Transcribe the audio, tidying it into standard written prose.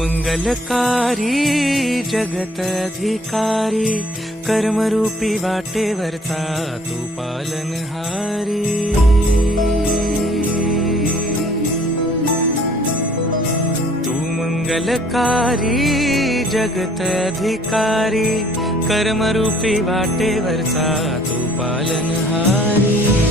मंगलकारी जगत अधिकारी, कर्मरूपी वाटेवरचा तू पालनहारी। तू मंगलकारी जगत अधिकारी, कर्मरूपी वाटेवरचा तू पालनहारी।